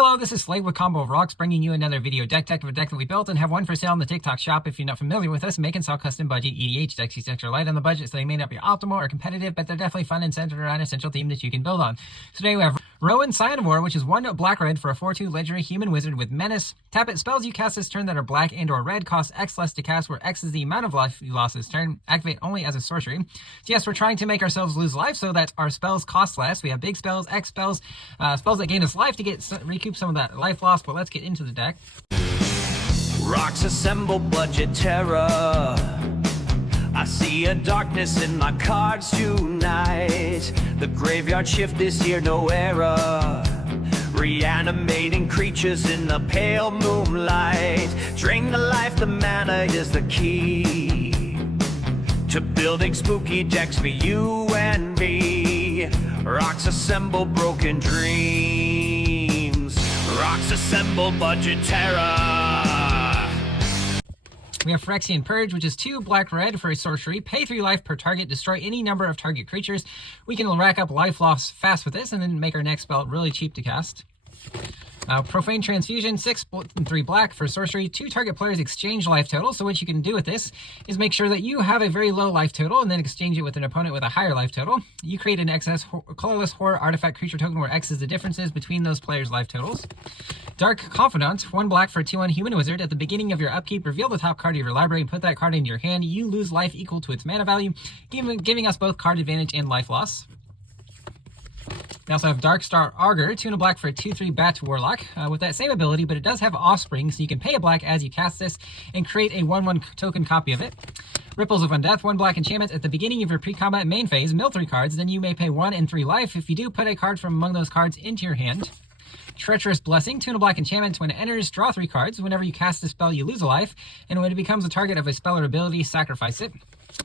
Hello, this is Slade with Combo of Rocks, bringing you another video deck tech of a deck that we built and have one for sale on the TikTok shop. If you're not familiar with us, make and sell custom budget EDH decks. These decks are light on the budget, so they may not be optimal or competitive, but they're definitely fun and centered around a central theme that you can build on. So today we have Rowan, Scion, which is 1 black-red for a 4/2 legendary human wizard with menace. Tap it. Spells you cast this turn that are black and or red cost X less to cast, where X is the amount of life you lost this turn. Activate only as a sorcery. So yes, we're trying to make ourselves lose life so that our spells cost less. We have big spells, X spells, spells that gain us life to recoup some of that life loss, but let's get into the deck. Rocks assemble budget terror. I see a darkness in my cards tonight. The graveyard shift is here, no error. Reanimating creatures in the pale moonlight. Drain the life, the mana is the key to building spooky decks for you and me. Rocks assemble broken dreams. Rocks assemble budget terror. We have Phyrexian Purge, which is 2 black-red for a sorcery. Pay 3 life per target. Destroy any number of target creatures. We can rack up life loss fast with this and then make our next spell really cheap to cast. Profane Transfusion, 6 and 3 black for sorcery. 2 target players exchange life total. So what you can do with this is make sure that you have a very low life total and then exchange it with an opponent with a higher life total. You create an excess colorless horror artifact creature token where X is the differences between those players' life totals. Dark Confidant, 1 black for 2/1 human wizard. At the beginning of your upkeep, reveal the top card of your library and put that card into your hand. You lose life equal to its mana value, giving us both card advantage and life loss. We also have Darkstar Augur, 2 and a black for a 2/3 Bat Warlock, with that same ability, but it does have Offspring, so you can pay a black as you cast this and create a 1/1 token copy of it. Ripples of Undeath, 1 black enchantment. At the beginning of your pre-combat main phase, mill 3 cards, then you may pay 1 and 3 life. If you do, put a card from among those cards into your hand. Treacherous Blessing, 2 and a black enchantment. When it enters, draw 3 cards. Whenever you cast a spell, you lose a life, and when it becomes a target of a spell or ability, sacrifice it.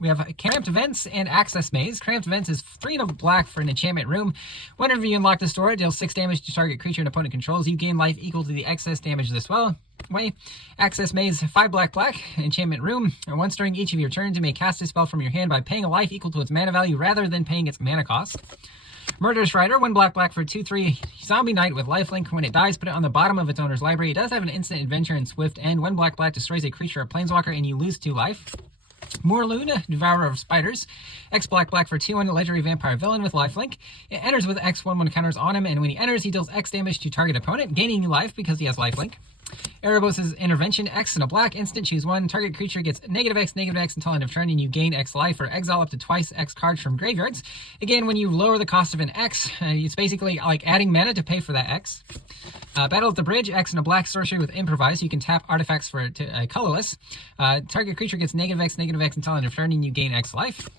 We have Cramped Vents and Access Maze. Cramped Vents is 3 and a black for an enchantment room. Whenever you unlock this door, it deals 6 damage to target creature an opponent controls. You gain life equal to the excess damage this way. Access Maze, 5 black, enchantment room. And once during each of your turns, you may cast a spell from your hand by paying a life equal to its mana value rather than paying its mana cost. Murderous Rider, 1 black for 2/3 zombie knight with lifelink. When it dies, put it on the bottom of its owner's library. It does have an instant adventure and swift, and 1 black destroys a creature or planeswalker and you lose 2 life. Morloon, Devourer of Spiders, X black for 2/1 legendary vampire villain with lifelink. It enters with X 1/1 counters on him, and when he enters, he deals X damage to target opponent, gaining life because he has lifelink. Erebos' Intervention, X and a black instant, choose 1. Target creature gets -X until end of turn, and you gain X life or exile up to twice X cards from graveyards. Again, when you lower the cost of an X, it's basically like adding mana to pay for that X. Battle at the Bridge, X and a black sorcery with Improvise. You can tap artifacts for colorless. Target creature gets -X until end of turn, and you gain X life.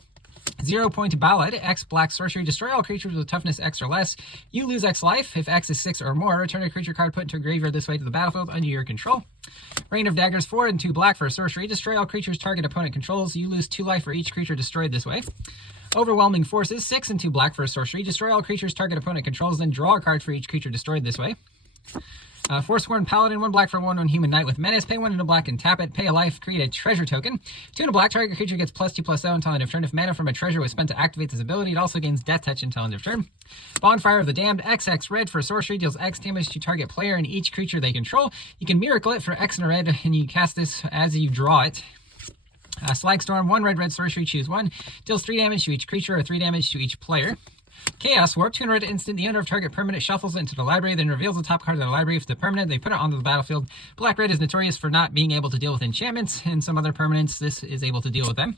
0 Point Ballad, X black sorcery. Destroy all creatures with toughness X or less. You lose X life. If X is 6 or more, return a creature card put into a graveyard this way to the battlefield under your control. Rain of Daggers, 4 and 2 black for a sorcery. Destroy all creatures target opponent controls. You lose 2 life for each creature destroyed this way. Overwhelming Forces, 6 and 2 black for a sorcery. Destroy all creatures target opponent controls, then draw a card for each creature destroyed this way. Forsworn Paladin, 1 black for 1/1 human knight with menace. Pay 1 and a black and tap it. Pay a life, create a treasure token. 2 and a black, target creature gets +2/+0 until end of turn. If mana from a treasure was spent to activate this ability, it also gains Death Touch until end of turn. Bonfire of the Damned, XX red for a sorcery. Deals X damage to target player and each creature they control. You can Miracle it for X and a red, and you cast this as you draw it. Slagstorm, 1 red sorcery, choose 1. Deals 3 damage to each creature or 3 damage to each player. Chaos Warp, 2 and red instant. The owner of target permanent shuffles it into the library, then reveals the top card of the library. If the permanent, they put it onto the battlefield. Black-red is notorious for not being able to deal with enchantments, and some other permanents, this is able to deal with them.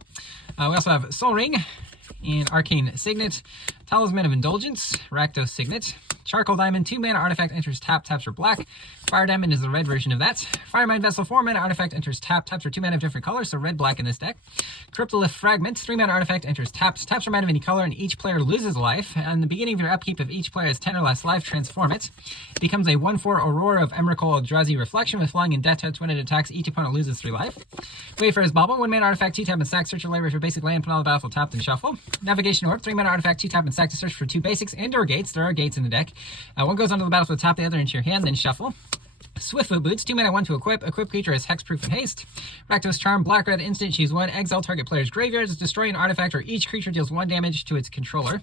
We also have Soul Ring and Arcane Signet, Talisman of Indulgence, Rakdos Signet, Charcoal Diamond, 2 mana artifact enters taps for black. Fire Diamond is the red version of that. Firemind Vessel, 4 mana artifact enters taps for 2 mana of different colors, so red, black in this deck. Cryptolith Fragment, 3 mana artifact enters taps for mana of any color, and each player loses life. And the beginning of your upkeep, if each player has 10 or less life, transform it. It becomes a 1/4 Aurora of Emrakul Eldrazi Reflection with flying and death touch. When it attacks, each opponent loses 3 life. Wayfarer's Bauble, 1 mana artifact, 2 tap and sack, search your library for basic land, put on the battlefield tapped and shuffle. Navigation Orb, 3 mana artifact, 2 tap and sack to search for 2 basics and or gates. There are gates in the deck. One goes onto the battlefield, tap the other into your hand, then shuffle. Swiftfoot Boots, 2 mana, 1 to equip. Equip creature as hexproof and haste. Rakdos Charm, black-red instant, choose 1. Exile target player's graveyards. Destroy an artifact or each creature deals 1 damage to its controller.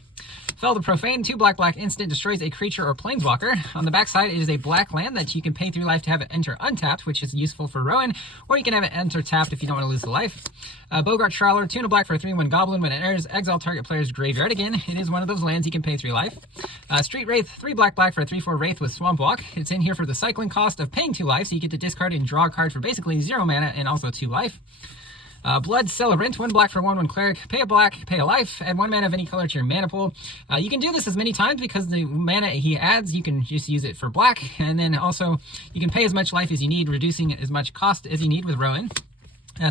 Fell the Profane, 2 black instant, destroys a creature or planeswalker. On the backside, it is a black land that you can pay 3 life to have it enter untapped, which is useful for Rowan, or you can have it enter tapped if you don't want to lose the life. Bogart Trawler, 2 black for a 3/1 goblin. When it enters, exile target player's graveyard. Again, it is one of those lands you can pay 3 life. Street Wraith, 3 black for a 3/4 Wraith with Swamp Walk. It's in here for the cycling cost of paying 2 life, so you get to discard and draw a card for basically 0 mana and also 2 life. Blood Celebrant, 1 black for 1/1 cleric. Pay a black, pay a life, add 1 mana of any color to your mana pool. You can do this as many times because the mana he adds, you can just use it for black, and then also you can pay as much life as you need, reducing as much cost as you need with Rowan.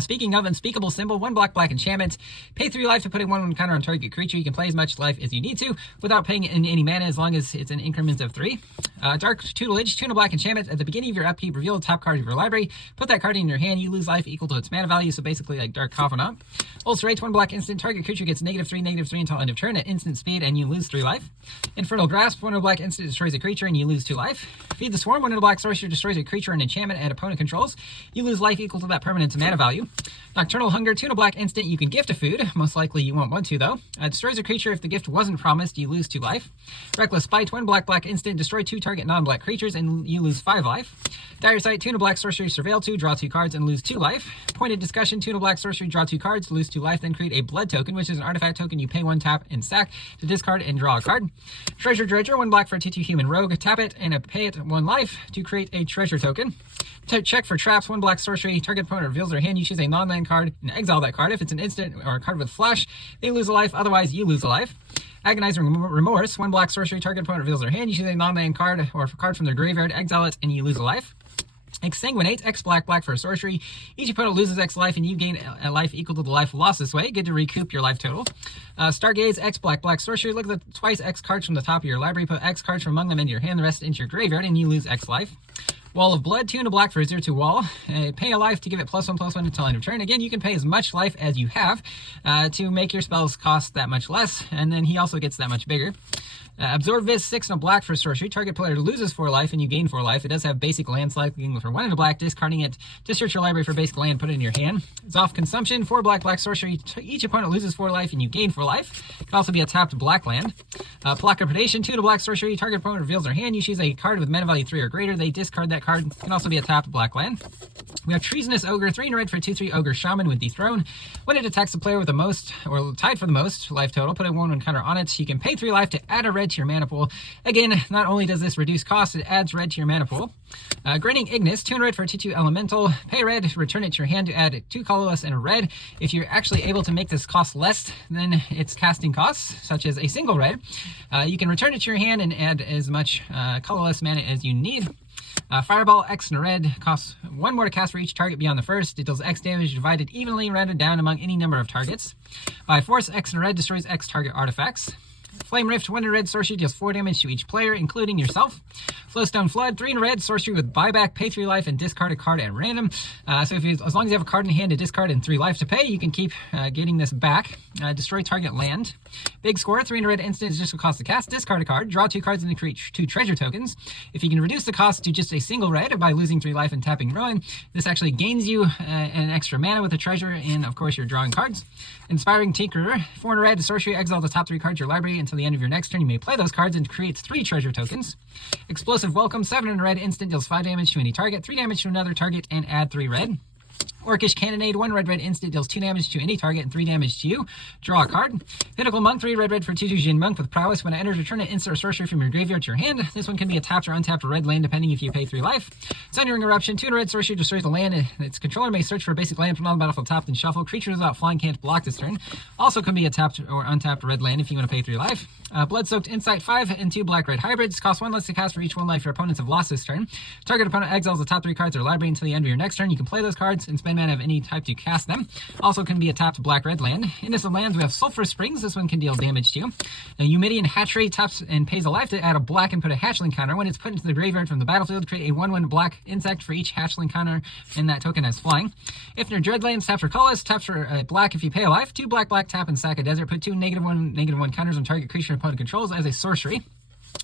Speaking of Unspeakable Symbol, 1 black enchantment. Pay 3 life to put a 1/1 counter on target creature. You can play as much life as you need to without paying in any mana as long as it's in increments of 3. Dark Tutelage, 2 black enchantment. At the beginning of your upkeep, reveal the top card of your library. Put that card in your hand. You lose life equal to its mana value, so basically like Dark Covenant. Ulcerate, 1 black instant. Target creature gets -3/-3 until end of turn at instant speed, and you lose 3 life. Infernal Grasp, 1 black instant, destroys a creature, and you lose 2 life. Feed the Swarm, 1 black sorcerer, destroys a creature and enchantment and opponent controls. You lose life equal to that permanent's mana value. Nocturnal Hunger, 2 black instant, you can gift a food. Most likely you won't want to, though. Destroys a creature. If the gift wasn't promised, you lose 2 life. Reckless Spite, 1 black instant, destroy 2 target non-black creatures, and you lose 5 life. Dire Sight, 2 black sorcery, surveil 2, draw 2 cards, and lose 2 life. Pointed Discussion, 2 black sorcery, draw 2 cards, lose 2 life, then create a blood token, which is an artifact token you pay 1 tap and sack to discard and draw a card. Treasure Dredger, 1 black for a 2/2 human rogue, tap it and pay it 1 life to create a treasure token. Check for traps, 1 black sorcery, target opponent reveals their hand, you choose a non-land card and exile that card. If it's an instant or a card with flash, they lose a life, otherwise you lose a life. Agonizing Remorse, 1 black sorcery, target opponent reveals their hand, you choose a non-land card or a card from their graveyard, exile it, and you lose a life. Exsanguinate, X black for a sorcery. Each opponent loses X life and you gain a life equal to the life lost this way. Good to recoup your life total. Stargaze, X black sorcery. Look at the twice X cards from the top of your library. Put X cards from among them into your hand, the rest into your graveyard, and you lose X life. Wall of Blood, 2 black for a 0/2 wall. Pay a life to give it +1/+1 until end of turn. Again, you can pay as much life as you have to make your spells cost that much less, and then he also gets that much bigger. Absorb Vis, 6 black for sorcery. Target player loses 4 life and you gain 4 life. It does have basic land cycling for 1 black, discarding it to search your library for basic land, put it in your hand. Zoff Consumption, 4 black sorcery. Each opponent loses 4 life and you gain 4 life. It can also be a tapped black land. Plaque of Predation, 2 black sorcery. Target opponent reveals their hand. You choose a card with mana value 3 or greater. They discard that card. It can also be a tapped black land. We have Treasonous Ogre, 3 red for 2/3 Ogre Shaman with Dethrone. When it attacks the player with the most, or tied for the most life total, put a 1/1 counter on it. You can pay 3 life to add a red to your mana pool. Again, not only does this reduce cost, it adds red to your mana pool. Grinning Ignis, 2 red for a 2/2 Elemental. Pay red, return it to your hand to add 2 colorless and a red. If you're actually able to make this cost less than its casting costs, such as a single red, you can return it to your hand and add as much colorless mana as you need. Fireball, X and red, costs 1 more to cast for each target beyond the first. It deals X damage divided evenly, rounded down among any number of targets. By force, X and red destroys X target artifacts. Flame Rift, 1 red sorcery, deals 4 damage to each player, including yourself. Flowstone Flood, 3 red sorcery with buyback, pay 3 life and discard a card at random. So as long as you have a card in hand to discard and 3 life to pay, you can keep getting this back. Destroy target land. Big Score, 3 red instant is just what cost to cast. Discard a card, draw 2 cards and create 2 treasure tokens. If you can reduce the cost to just a single red by losing 3 life and tapping Rowan, this actually gains you an extra mana with the treasure, and of course you're drawing cards. Inspiring Tinkerer, 4 red sorcery, exile the top 3 cards of your library until the end of your next turn. You may play those cards and create 3 treasure tokens. Explosive Welcome, 7 red instant, deals 5 damage to any target, 3 damage to another target, and add 3 red. Orcish Cannonade, 1 red instant, deals 2 damage to any target and 3 damage to you. Draw a card. Pinnacle Monk, 3 red for 2/2 Jin Monk with prowess. When it enters, return an instant or sorcery from your graveyard to your hand. This one can be a tapped or untapped red land depending if you pay 3 life. Sundering Eruption, 2 red sorcery, destroys the land. Its controller may search for a basic land from on the battlefield tapped and shuffle. Creatures without flying can't block this turn. Also can be a tapped or untapped red land if you want to pay 3 life. Blood-Soaked Insight, 5 and 2 black-red hybrids. Cost 1 less to cast for each 1 life your opponents have lost this turn. Target opponent exiles the top 3 cards of their library until the end of your next turn. You can play those cards and spend mana of any type to cast them. Also can be a tapped black-red land. Innocent Lands, we have Sulphur Springs. This one can deal damage to you. Eumidian Hatchery, taps and pays a life to add a black and put a hatchling counter. When it's put into the graveyard from the battlefield, create a 1/1 black insect for each hatchling counter, and that token has flying. Ifnir Dreadlands, taps for colorless, taps for black if you pay a life. 2 black, tap and sack a desert. Put 2 -1/-1 counters on target creature and opponent controls as a sorcery.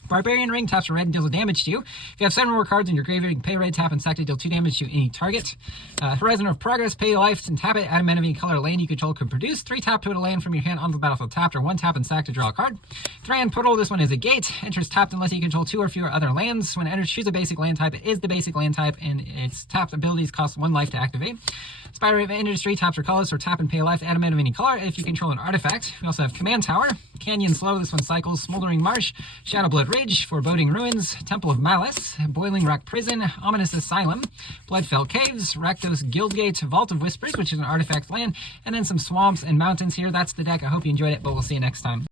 Barbarian Ring taps for red and deals damage to you. If you have 7 or more cards in your graveyard, you can pay red, tap, and sack to deal 2 damage to any target. Horizon of Progress, pay life and tap it. Add a mana of any color land you control can produce. 3 tap to put a land from your hand onto the battlefield tapped, or 1 tap and sack to draw a card. Thran Portal, this one is a gate. Enters tapped unless you control 2 or fewer other lands. When it enters, choose a basic land type. It is the basic land type, and its tapped abilities cost 1 life to activate. Spire of Industry, taps for colors, or tap and pay a life, add a mana of any color if you control an artifact. We also have Command Tower, Canyon Slow, this one cycles, Smoldering Marsh, Shadowblood Ridge, Foreboding Ruins, Temple of Malice, Boiling Rock Prison, Ominous Asylum, Bloodfell Caves, Rakdos Guildgate, Vault of Whispers, which is an artifact land, and then some swamps and mountains here. That's the deck. I hope you enjoyed it, but we'll see you next time.